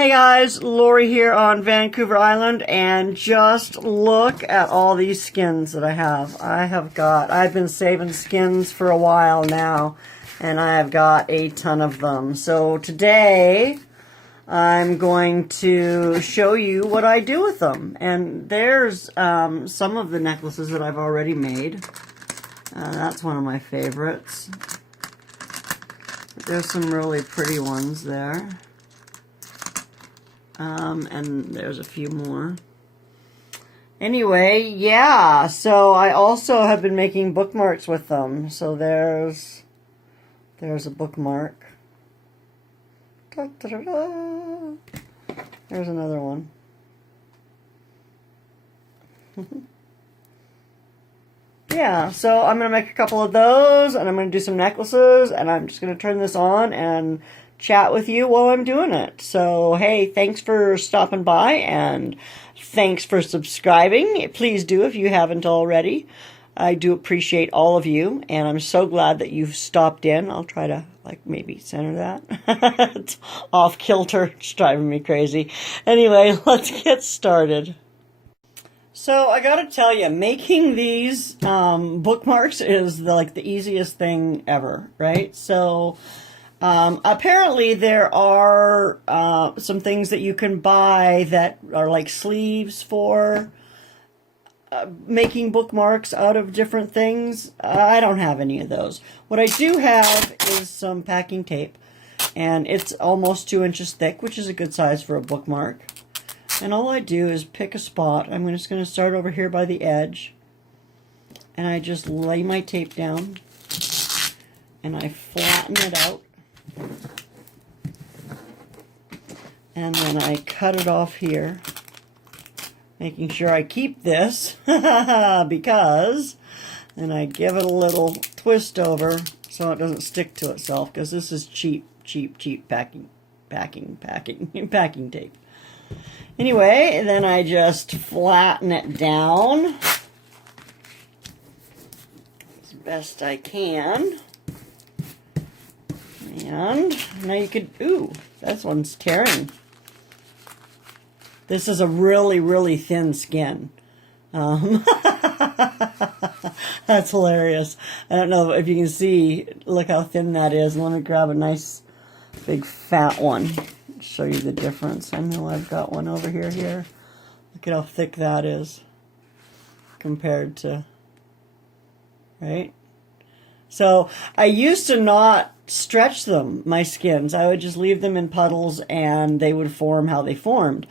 Hey guys, Lori here on Vancouver Island, and just look at all these skins that I have. I've been saving skins for a while now, and I have got a ton of them. So today, I'm going to show you what I do with them. And there's some of the necklaces that I've already made. That's one of my favorites. There's some really pretty ones there. And there's a few more. Anyway, yeah, so I also have been making bookmarks with them. So there's a bookmark. Da, da, da, da. There's another one. Yeah, so I'm going to make a couple of those, and I'm going to do some necklaces, and I'm just going to turn this on and chat with you while I'm doing it. So, hey, thanks for stopping by, and thanks for subscribing. Please do if you haven't already. I do appreciate all of you, and I'm so glad that you've stopped in. I'll try to, like, maybe center that. It's off kilter. It's driving me crazy. Anyway, let's get started. So, I gotta tell you, making these bookmarks is the easiest thing ever, right? So, apparently there are some things that you can buy that are like sleeves for making bookmarks out of different things. I don't have any of those. What I do have is some packing tape, and it's almost 2 inches thick, which is a good size for a bookmark. And all I do is pick a spot. I'm just going to start over here by the edge, and I just lay my tape down, and I flatten it out. And then I cut it off here, making sure I keep this because then I give it a little twist over so it doesn't stick to itself, because this is cheap packing tape. Anyway, then I just flatten it down as best I can. And now you could, ooh, this one's tearing. This is a really thin skin. That's hilarious. I don't know if you can see, look how thin that is. Let me grab a nice big fat one. Show you the difference. I know I've got one over here. Look at how thick that is compared to, right? So I used to not stretch them, my skins. I would just leave them in puddles and they would form how they formed.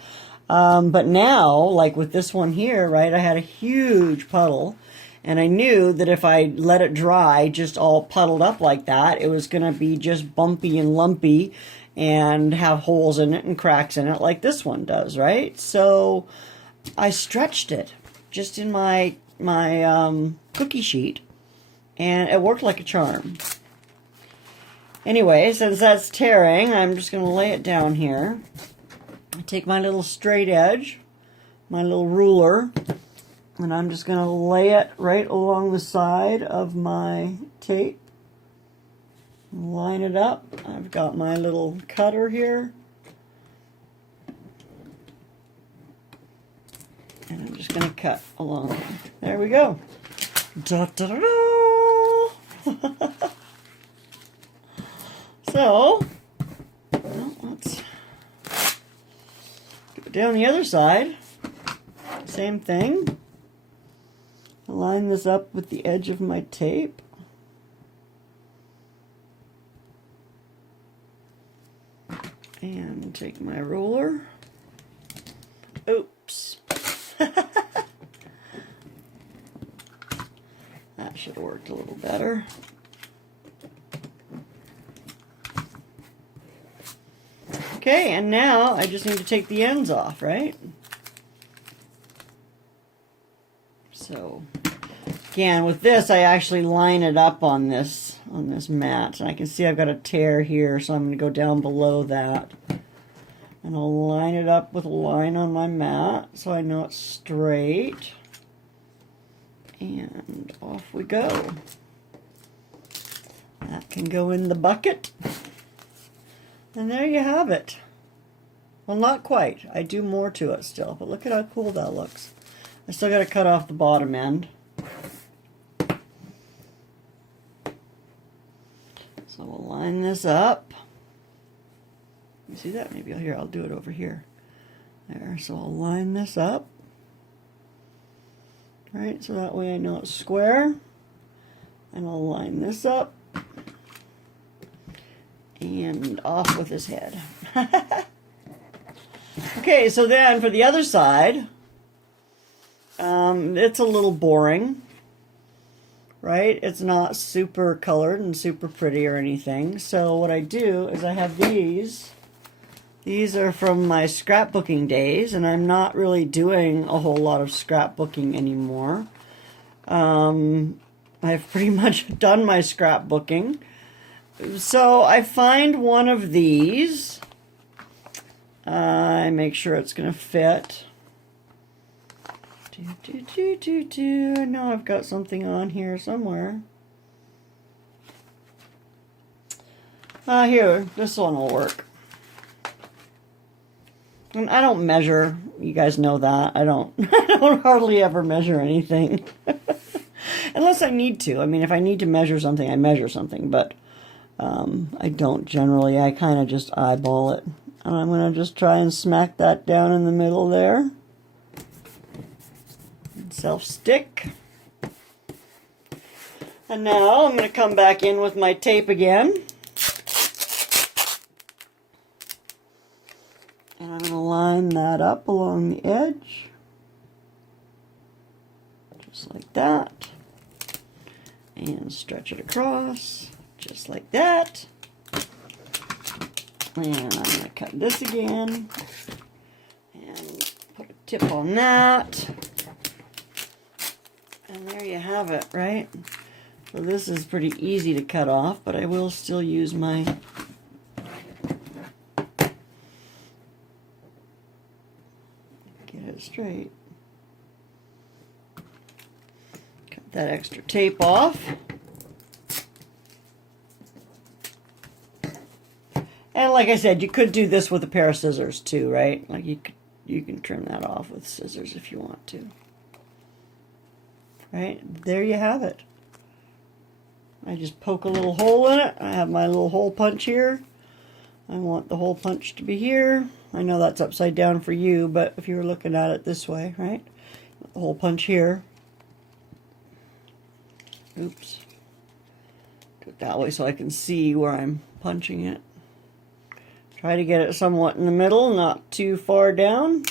But now, like with this one here, right, I had a huge puddle, and I knew that if I let it dry just all puddled up like that, it was going to be just bumpy and lumpy and have holes in it and cracks in it like this one does, right? So I stretched it just in my cookie sheet, and it worked like a charm. Anyway, since that's tearing, I'm just going to lay it down here. I take my little straight edge, my little ruler, and I'm just going to lay it right along the side of my tape. Line it up. I've got my little cutter here. And I'm just going to cut along. There we go. Da, da, da, da. So, well, let's go down the other side. Same thing. Line this up with the edge of my tape. And take my ruler. Oops. That should have worked a little better. Okay, and now I just need to take the ends off, right? So, again, with this, I actually line it up on this mat, and I can see I've got a tear here, so I'm going to go down below that, and I'll line it up with a line on my mat so I know it's straight, and off we go. That can go in the bucket. And there you have it. Well, not quite. I do more to it still, but look at how cool that looks. I still got to cut off the bottom end. So we'll line this up. You see that? Maybe I'll do it over here. There, so I'll line this up. Right, so that way I know it's square. And I'll line this up. And off with his head. Okay, so then for the other side, it's a little boring, right? It's not super colored and super pretty or anything. So what I do is I have these. These are from my scrapbooking days, and I'm not really doing a whole lot of scrapbooking anymore. I've pretty much done my scrapbooking. So I find one of these. I make sure it's going to fit. I know I've got something on here somewhere. Here, this one will work. And I don't measure. You guys know that. I don't hardly ever measure anything. Unless I need to. I mean, if I need to measure something, I measure something. But I don't generally. I kind of just eyeball it. And I'm going to just try and smack that down in the middle there. Self-stick. And now I'm going to come back in with my tape again. And I'm going to line that up along the edge. Just like that. And stretch it across. Just like that. And I'm going to cut this again. And put a tip on that. And there you have it, right? So this is pretty easy to cut off, but I will still use my get it straight. Cut that extra tape off. And like I said, you could do this with a pair of scissors too, right? Like you can trim that off with scissors if you want to. Right, there you have it. I just poke a little hole in it. I have my little hole punch here. I want the hole punch to be here. I know that's upside down for you, but if you were looking at it this way, right? The hole punch here. Oops. Do it that way so I can see where I'm punching it. Try to get it somewhat in the middle, not too far down.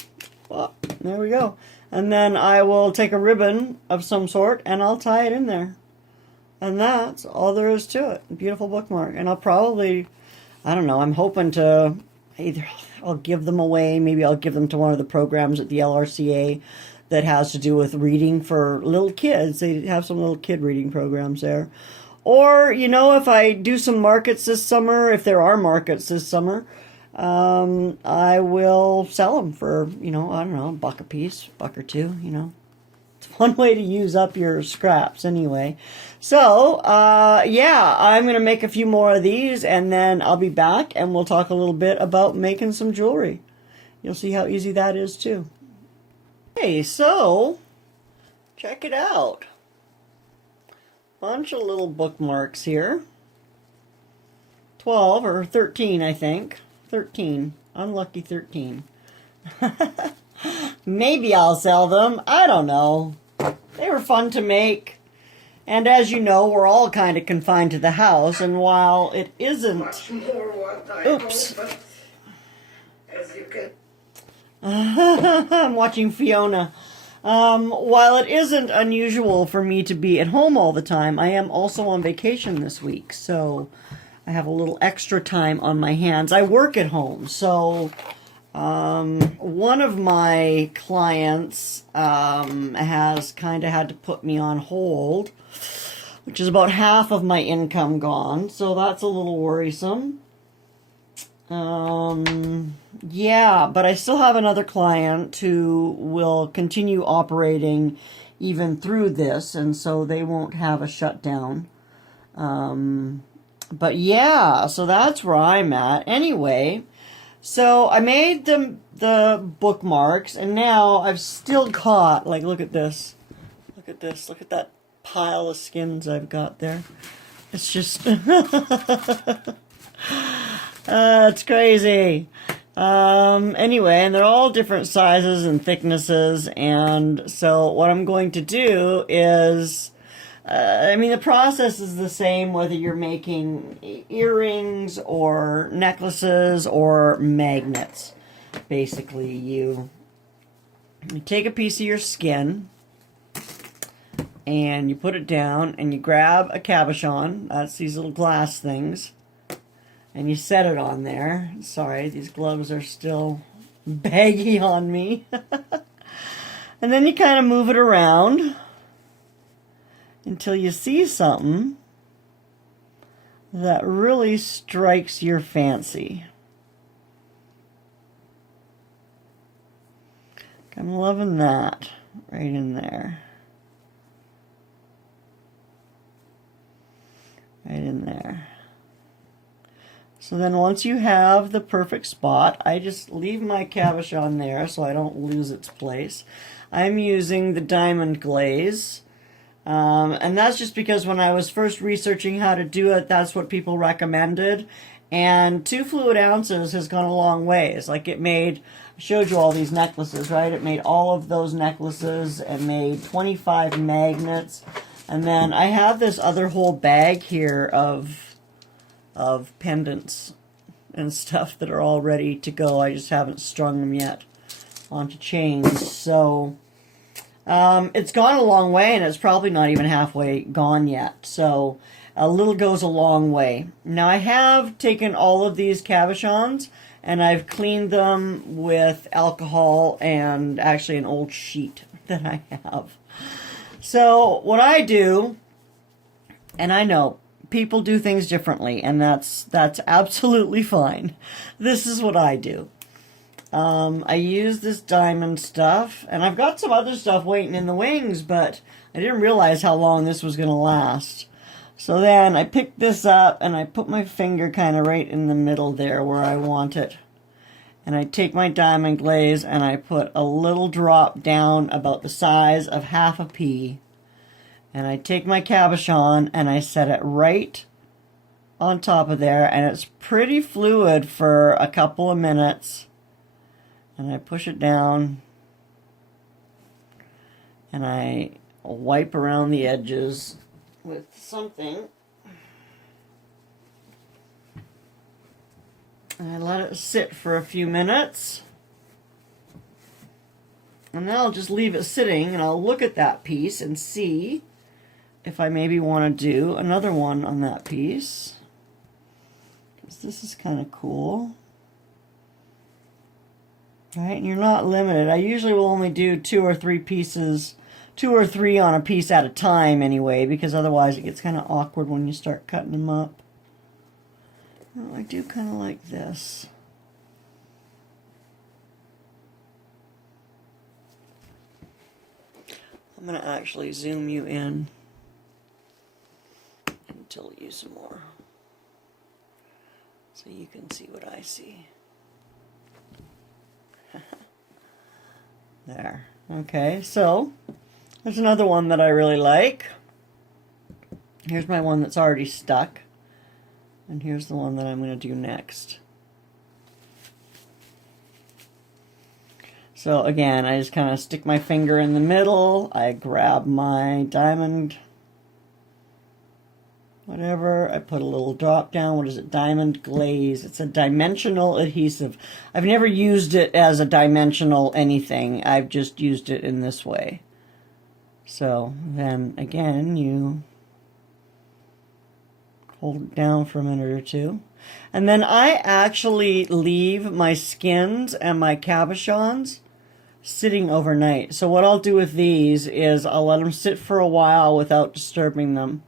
Well, there we go. And then I will take a ribbon of some sort and I'll tie it in there. And that's all there is to it. Beautiful bookmark. And I'll probably, I don't know, I'm hoping to either I'll give them away, maybe I'll give them to one of the programs at the LRCA that has to do with reading for little kids. They have some little kid reading programs there. Or, you know, if I do some markets this summer, if there are markets this summer, I will sell them for, you know, I don't know, $1 a piece, $1 or $2, you know. It's one way to use up your scraps anyway. So, yeah, I'm going to make a few more of these and then I'll be back and we'll talk a little bit about making some jewelry. You'll see how easy that is too. Okay, so, check it out. Bunch of little bookmarks here. 12 or 13, I think. 13. Unlucky 13. Maybe I'll sell them. I don't know. They were fun to make. And as you know, we're all kind of confined to the house. And while it isn't... Much more what I Oops. Hope, as you can... I'm watching Fiona. While it isn't unusual for me to be at home all the time, I am also on vacation this week. So... I have a little extra time on my hands. I work at home, so one of my clients has kind of had to put me on hold, which is about half of my income gone, so that's a little worrisome. Yeah, but I still have another client who will continue operating even through this, and so they won't have a shutdown. But yeah, so that's where I'm at. Anyway, So I made the bookmarks, and now I've still got, like, look at this. Look at this. Look at that pile of skins I've got there. It's just, it's crazy. Anyway, and they're all different sizes and thicknesses, and so what I'm going to do is, I mean, the process is the same whether you're making earrings or necklaces or magnets. Basically, you take a piece of your skin and you put it down and you grab a cabochon, that's these little glass things, and you set it on there. Sorry, these gloves are still baggy on me. And then you kind of move it around until you see something that really strikes your fancy. I'm loving that right in there. Right in there. So then once you have the perfect spot, I just leave my cabochon there so I don't lose its place. I'm using the diamond glaze. And that's just because when I was first researching how to do it, that's what people recommended. And 2 fluid ounces has gone a long ways. Like it made, I showed you all these necklaces, right? It made all of those necklaces and made 25 magnets. And then I have this other whole bag here of pendants and stuff that are all ready to go. I just haven't strung them yet onto chains. So it's gone a long way, and it's probably not even halfway gone yet. So a little goes a long way. Now I have taken all of these cabochons and I've cleaned them with alcohol and actually an old sheet that I have. So what I do, and I know people do things differently, and that's absolutely fine. This is what I do. I use this diamond stuff, and I've got some other stuff waiting in the wings, but I didn't realize how long this was going to last. So then I pick this up, and I put my finger kind of right in the middle there where I want it. And I take my diamond glaze, and I put a little drop down about the size of half a pea. And I take my cabochon and I set it right on top of there, and it's pretty fluid for a couple of minutes. And I push it down and I wipe around the edges with something. And I let it sit for a few minutes. And then I'll just leave it sitting, and I'll look at that piece and see if I maybe want to do another one on that piece, because this is kind of cool, right? And you're not limited. I usually will only do 2 or 3 pieces, 2 or 3 on a piece at a time anyway, because otherwise it gets kind of awkward when you start cutting them up. Oh, I do kind of like this. I'm going to actually zoom you in and tilt you some more so you can see what I see. There. Okay, so there's another one that I really like. Here's my one that's already stuck. And here's the one that I'm going to do next. So again, I just kind of stick my finger in the middle. I grab my diamond, whatever. I put a little drop down. What is it? Diamond glaze. It's a dimensional adhesive. I've never used it as a dimensional anything. I've just used it in this way. So then again, you hold it down for a minute or two. And then I actually leave my skins and my cabochons sitting overnight. So what I'll do with these is I'll let them sit for a while without disturbing them.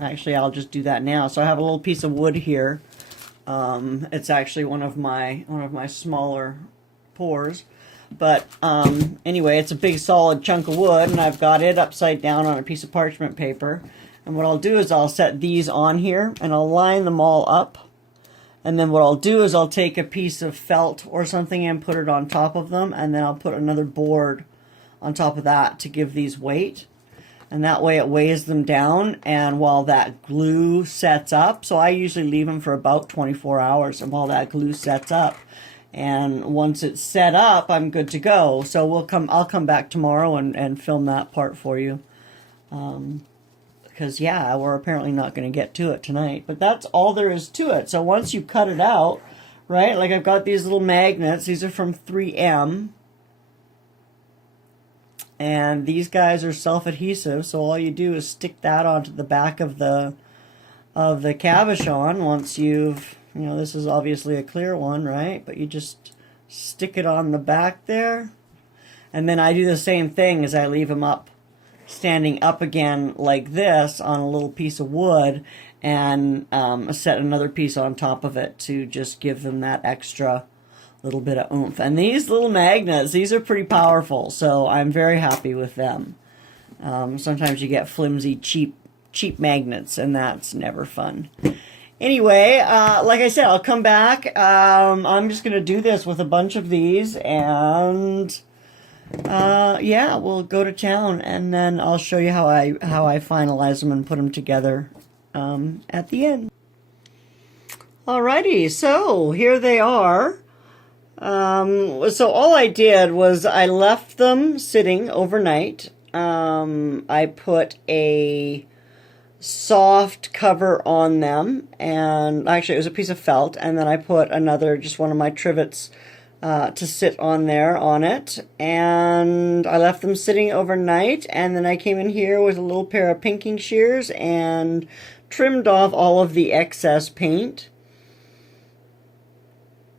Actually, I'll just do that now. So I have a little piece of wood here. It's actually one of my smaller pours. But anyway, it's a big solid chunk of wood, and I've got it upside down on a piece of parchment paper. And what I'll do is I'll set these on here and I'll line them all up. And then what I'll do is I'll take a piece of felt or something and put it on top of them, and then I'll put another board on top of that to give these weight. And that way it weighs them down, and while that glue sets up, so I usually leave them for about 24 hours, and while that glue sets up, and once it's set up, I'm good to go. So I'll come back tomorrow and film that part for you. Because yeah, we're apparently not going to get to it tonight, but that's all there is to it. So once you cut it out, right, like I've got these little magnets. These are from 3M, and these guys are self-adhesive, so all you do is stick that onto the back of the cabochon. Once you've, you know, this is obviously a clear one, right, but you just stick it on the back there, and then I do the same thing as I leave them up, standing up again like this on a little piece of wood, and set another piece on top of it to just give them that extra little bit of oomph. And these little magnets, these are pretty powerful, so I'm very happy with them. Sometimes you get flimsy, cheap magnets, and that's never fun. Anyway, like I said, I'll come back. I'm just going to do this with a bunch of these, and yeah, we'll go to town, and then I'll show you how I finalize them and put them together at the end. Alrighty, so here they are. So all I did was I left them sitting overnight. I put a soft cover on them, and actually it was a piece of felt, and then I put another, just one of my trivets to sit on there on it, and I left them sitting overnight, and then I came in here with a little pair of pinking shears and trimmed off all of the excess paint.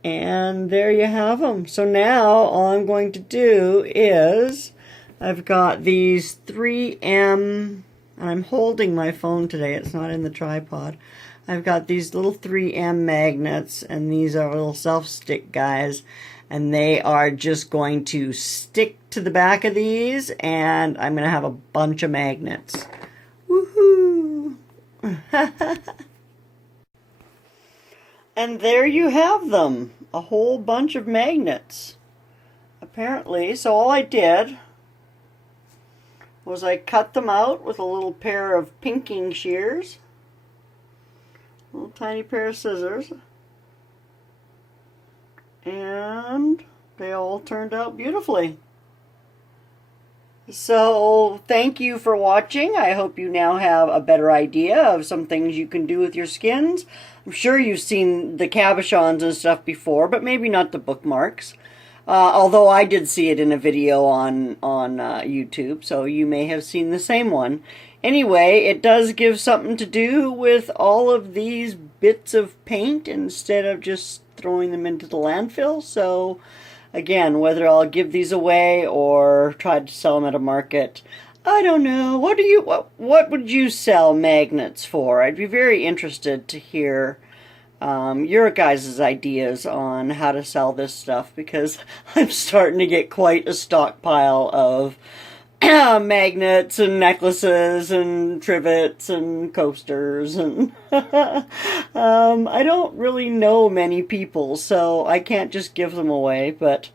And there you have them. So now all I'm going to do is, I've got these 3M, and I'm holding my phone today, it's not in the tripod. I've got these little 3M magnets, and these are little self-stick guys, and they are just going to stick to the back of these, and I'm going to have a bunch of magnets. Woohoo! And there you have them, a whole bunch of magnets, apparently. So all I did was I cut them out with a little pair of pinking shears, a little tiny pair of scissors, and they all turned out beautifully. So thank you for watching. I hope you now have a better idea of some things you can do with your skins. I'm sure you've seen the cabochons and stuff before, but maybe not the bookmarks. Although I did see it in a video on YouTube, so you may have seen the same one. Anyway, it does give something to do with all of these bits of paint instead of just throwing them into the landfill. So again, whether I'll give these away or try to sell them at a market, I don't know. What would you sell magnets for? I'd be very interested to hear your guys' ideas on how to sell this stuff, because I'm starting to get quite a stockpile of magnets and necklaces and trivets and coasters, and I don't really know many people, so I can't just give them away. But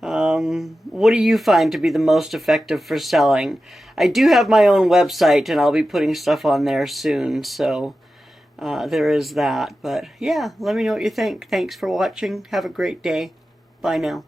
what do you find to be the most effective for selling? I do have my own website, and I'll be putting stuff on there soon, so there is that. But yeah, let me know what you think. Thanks for watching. Have a great day. Bye now.